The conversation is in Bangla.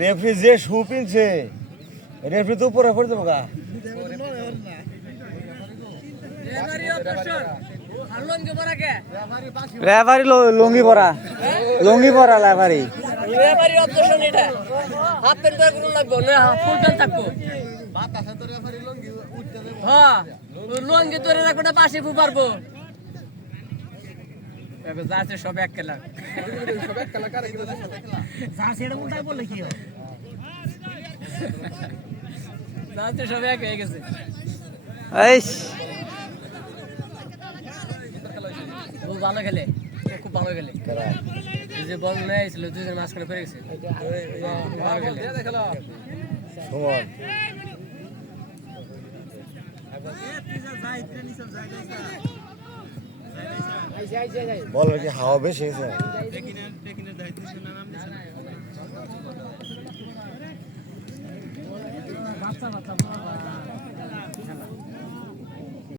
রেফরি যে শু পিনছে রেফরি তো উপরে পড়ে দেবো গা রেফারি লুঙ্গি পরা রেফারি রেফারি অবজেকশন এটা হাফ প্যান্ট পরে কোন লাগবে না ফুল প্যান্ট থাকবো বাতাসে তো রেফারি লুঙ্গি উঠতে দেবে হ্যাঁ লুঙ্গি ধরে রাখবো না পাশে ফু পারবো এবে যাচ্ছে সব এক খেলা কারে কি যা সেটা উল্টাই বললে কি হয় যাচ্ছে সব এক হয়ে গেছে এইস ও ভালো খেলে খুব ভালো খেলে যে বল নিয়ে আসছিল দুইজন মাঝখানে করে গেছে ভালো খেলে সুমন বল কি হাওয়া বেশি হয়েছে বাচ্চা বাচ্চা